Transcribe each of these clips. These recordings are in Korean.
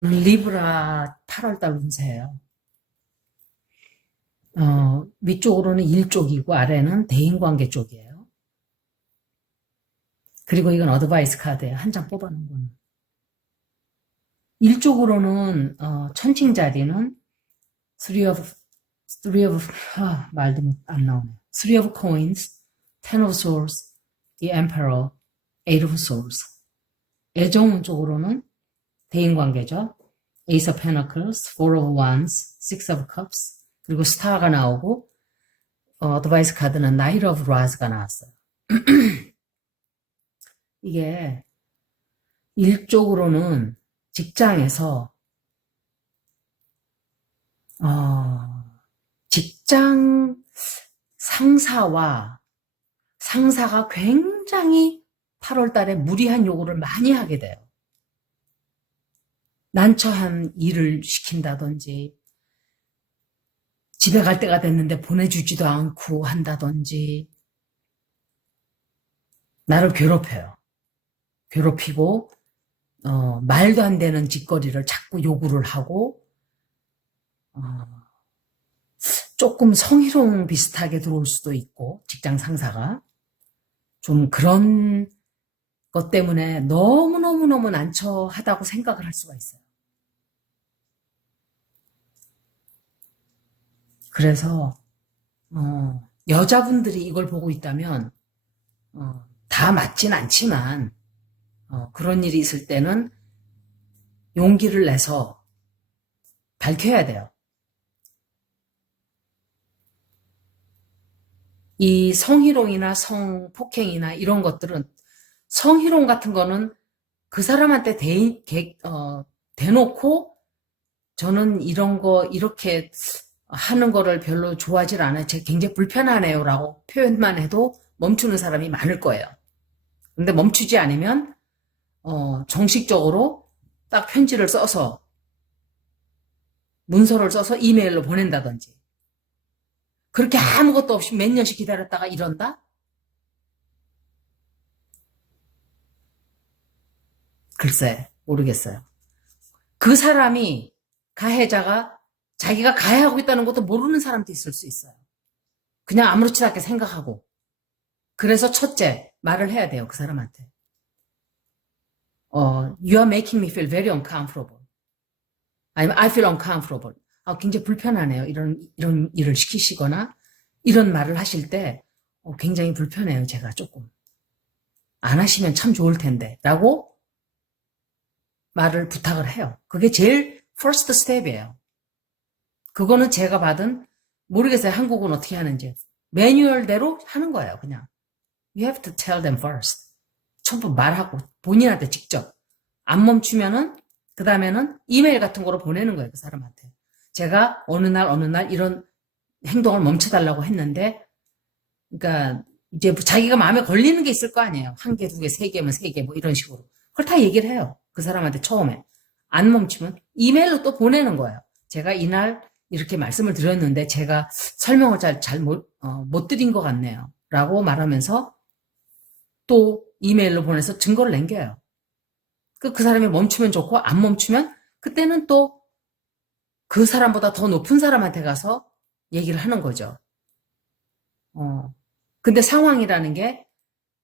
리브라 8월달 운세예요. 어, 위쪽으로는 일 쪽이고 아래는 대인관계 쪽이에요. 그리고 이건 어드바이스 카드예요. 한 장 뽑아놓은 거는. 일 쪽으로는 어, 천칭 자리는 three of three of 아, 말도 못- 안 나오네. three of coins, ten of swords, the emperor, eight of swords. 애정 쪽으로는 대인관계죠. Ace of Pentacles, Four of Wands, Six of Cups, 그리고 스타가 나오고 어, 어드바이스 카드는 Knight of Rods가 나왔어요. 이게 일적으로는 직장에서 어, 직장 상사와 상사가 굉장히 8월 달에 무리한 요구를 많이 하게 돼요. 난처한 일을 시킨다든지, 집에 갈 때가 됐는데 보내주지도 않고 한다든지, 나를 괴롭혀요. 괴롭히고, 어, 말도 안 되는 짓거리를 자꾸 요구를 하고, 어, 조금 성희롱 비슷하게 들어올 수도 있고, 직장 상사가. 좀 그런 것 때문에 너무너무너무 난처하다고 생각을 할 수가 있어요. 그래서, 어, 여자분들이 이걸 보고 있다면, 어, 다 맞진 않지만, 어, 그런 일이 있을 때는 용기를 내서 밝혀야 돼요. 이 성희롱이나 성폭행이나 이런 것들은 성희롱 같은 거는 그 사람한테 대, 개- 어, 대놓고 저는 이런 거 이렇게 하는 거를 별로 좋아하질 않아요. 제 굉장히 불편하네요. 라고 표현만 해도 멈추는 사람이 많을 거예요. 근데 멈추지 않으면 어, 정식적으로 딱 편지를 써서 문서를 써서 이메일로 보낸다든지 그렇게 아무것도 없이 몇 년씩 기다렸다가 이런다? 글쎄, 모르겠어요. 그 사람이, 가해자가 자기가 가해하고 있다는 것도 모르는 사람도 있을 수 있어요. 그냥 아무렇지 않게 생각하고. 그래서 첫째, 말을 해야 돼요, 그 사람한테. 어, you are making me feel very uncomfortable. 아니면 I feel uncomfortable. 아, 굉장히 불편하네요. 이런, 이런 일을 시키시거나, 이런 말을 하실 때, 어, 굉장히 불편해요, 제가 조금. 안 하시면 참 좋을 텐데. 라고 말을 부탁을 해요. 그게 제일 first step이에요. 그거는 제가 받은, 모르겠어요. 한국은 어떻게 하는지. 매뉴얼대로 하는 거예요, 그냥. You have to tell them first. 전부 말하고, 본인한테 직접. 안 멈추면은, 그 다음에는 이메일 같은 거로 보내는 거예요, 그 사람한테. 제가 어느 날, 어느 날 이런 행동을 멈춰달라고 했는데, 그러니까, 이제 뭐 자기가 마음에 걸리는 게 있을 거 아니에요. 한 개, 두 개, 세 개면 세 개, 뭐 이런 식으로. 그걸 다 얘기를 해요. 그 사람한테 처음에. 안 멈추면 이메일로 또 보내는 거예요. 제가 이날 이렇게 말씀을 드렸는데 제가 설명을 잘, 잘 못, 어, 못 드린 것 같네요. 라고 말하면서 또 이메일로 보내서 증거를 남겨요. 그, 그 사람이 멈추면 좋고 안 멈추면 그때는 또 그 사람보다 더 높은 사람한테 가서 얘기를 하는 거죠. 어. 근데 상황이라는 게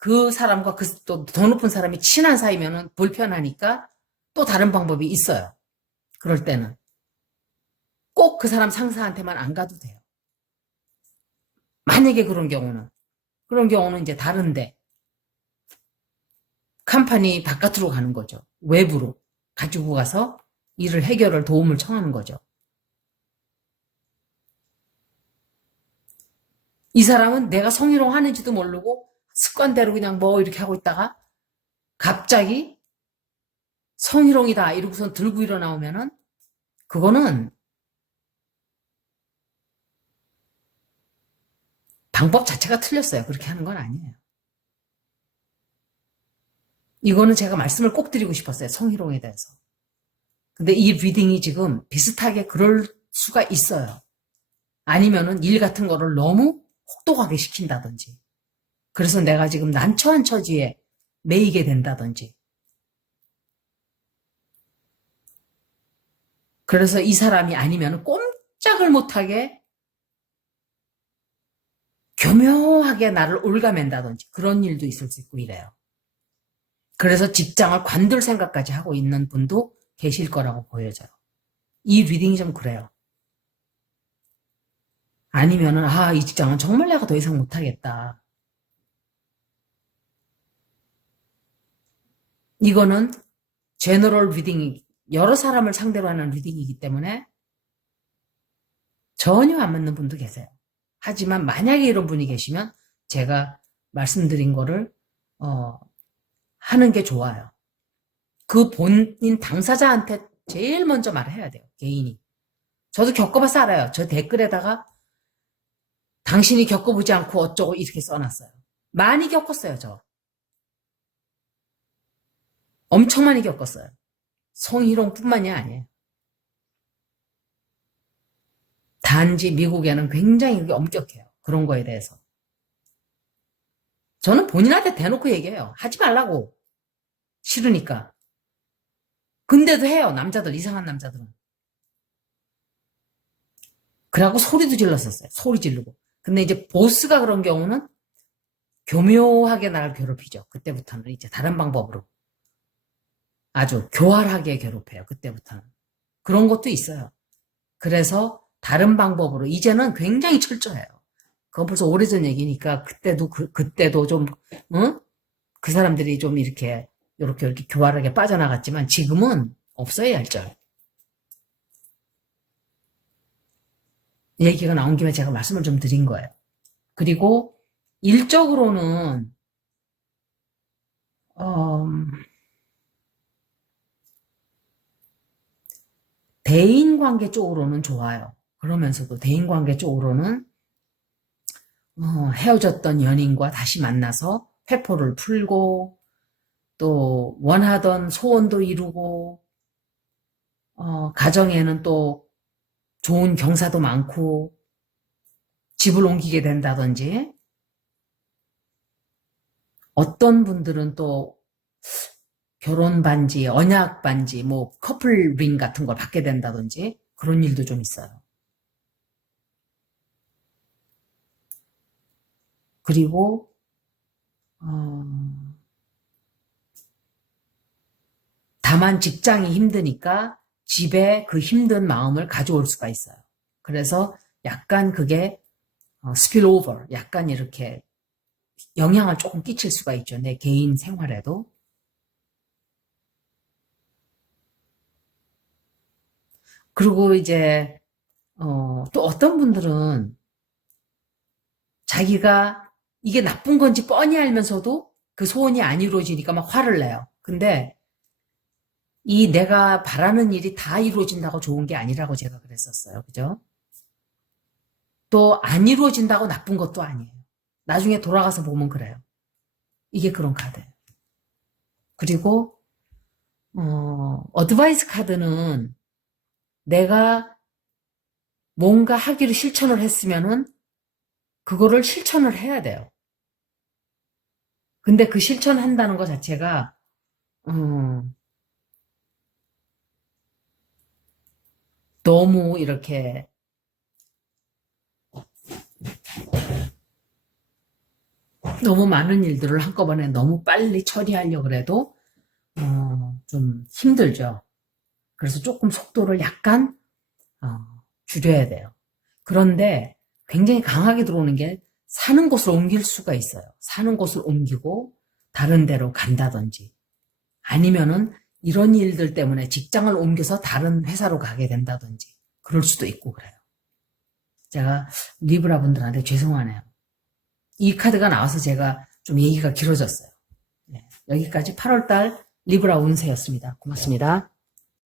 그 사람과 그 또 더 높은 사람이 친한 사이면은 불편하니까 또 다른 방법이 있어요. 그럴 때는. 꼭 그 사람 상사한테만 안 가도 돼요. 만약에 그런 경우는. 그런 경우는 이제 다른데. 컴퍼니 바깥으로 가는 거죠. 외부로. 가지고 가서 일을 해결을 도움을 청하는 거죠. 이 사람은 내가 성희롱 하는지도 모르고 습관대로 그냥 뭐 이렇게 하고 있다가 갑자기 성희롱이다 이러고선 들고 일어나오면은 그거는 방법 자체가 틀렸어요. 그렇게 하는 건 아니에요. 이거는 제가 말씀을 꼭 드리고 싶었어요. 성희롱에 대해서. 근데 이 리딩이 지금 비슷하게 그럴 수가 있어요. 아니면은 일 같은 거를 너무 혹독하게 시킨다든지. 그래서 내가 지금 난처한 처지에 매이게 된다든지. 그래서 이 사람이 아니면 꼼짝을 못하게 교묘하게 나를 올가맨다든지 그런 일도 있을 수 있고 이래요. 그래서 직장을 관둘 생각까지 하고 있는 분도 계실 거라고 보여져요. 이 리딩이 좀 그래요. 아니면은, 아, 이 직장은 정말 내가 더 이상 못하겠다. 이거는 제너럴 리딩이, 여러 사람을 상대로 하는 리딩이기 때문에 전혀 안 맞는 분도 계세요. 하지만 만약에 이런 분이 계시면 제가 말씀드린 거를, 어, 하는 게 좋아요. 그 본인 당사자한테 제일 먼저 말해야 돼요. 개인이. 저도 겪어봐서 알아요. 저 댓글에다가 당신이 겪어보지 않고 어쩌고 이렇게 써놨어요. 많이 겪었어요, 저. 엄청 많이 겪었어요. 성희롱뿐만이 아니에요. 단지 미국에는 굉장히 엄격해요. 그런 거에 대해서. 저는 본인한테 대놓고 얘기해요. 하지 말라고. 싫으니까. 근데도 해요. 남자들, 이상한 남자들은. 그래갖고 소리도 질렀었어요. 소리 지르고. 근데 이제 보스가 그런 경우는 교묘하게 나를 괴롭히죠. 그때부터는 이제 다른 방법으로. 아주 교활하게 괴롭혀요. 그때부터는. 그런 것도 있어요. 그래서 다른 방법으로 이제는 굉장히 철저해요. 그건 벌써 오래전 얘기니까 그때도 그, 그때도 좀 응? 그 사람들이 좀 이렇게 이렇게 이렇게 교활하게 빠져나갔지만 지금은 없어요 얄짤. 얘기가 나온 김에 제가 말씀을 좀 드린 거예요. 그리고 일적으로는 음, 대인 관계 쪽으로는 좋아요. 그러면서도 대인 관계 쪽으로는 어, 헤어졌던 연인과 다시 만나서 회포를 풀고 또 원하던 소원도 이루고 어, 가정에는 또 좋은 경사도 많고 집을 옮기게 된다든지 어떤 분들은 또 결혼 반지, 언약 반지, 뭐 커플 링 같은 걸 받게 된다든지 그런 일도 좀 있어요. 그리고 어, 다만 직장이 힘드니까 집에 그 힘든 마음을 가져올 수가 있어요. 그래서 약간 그게 스필 오버, 약간 이렇게 영향을 조금 끼칠 수가 있죠. 내 개인 생활에도. 그리고 이제 어, 또 어떤 분들은 자기가 이게 나쁜 건지 뻔히 알면서도 그 소원이 안 이루어지니까 막 화를 내요. 근데 이 내가 바라는 일이 다 이루어진다고 좋은 게 아니라고 제가 그랬었어요. 그죠? 또 안 이루어진다고 나쁜 것도 아니에요. 나중에 돌아가서 보면 그래요. 이게 그런 카드예요. 그리고 어, 어드바이스 카드는 내가 뭔가 하기를 실천을 했으면은 그거를 실천을 해야 돼요. 근데 그 실천한다는 것 자체가 음, 너무 이렇게 너무 많은 일들을 한꺼번에 너무 빨리 처리하려고 그래도 어, 좀 힘들죠. 그래서 조금 속도를 약간 어, 줄여야 돼요. 그런데 굉장히 강하게 들어오는 게 사는 곳을 옮길 수가 있어요. 사는 곳을 옮기고 다른 데로 간다든지 아니면은 이런 일들 때문에 직장을 옮겨서 다른 회사로 가게 된다든지 그럴 수도 있고 그래요. 제가 리브라 분들한테 죄송하네요. 이 카드가 나와서 제가 좀 얘기가 길어졌어요. 네, 여기까지 8월달 리브라 운세였습니다. 고맙습니다.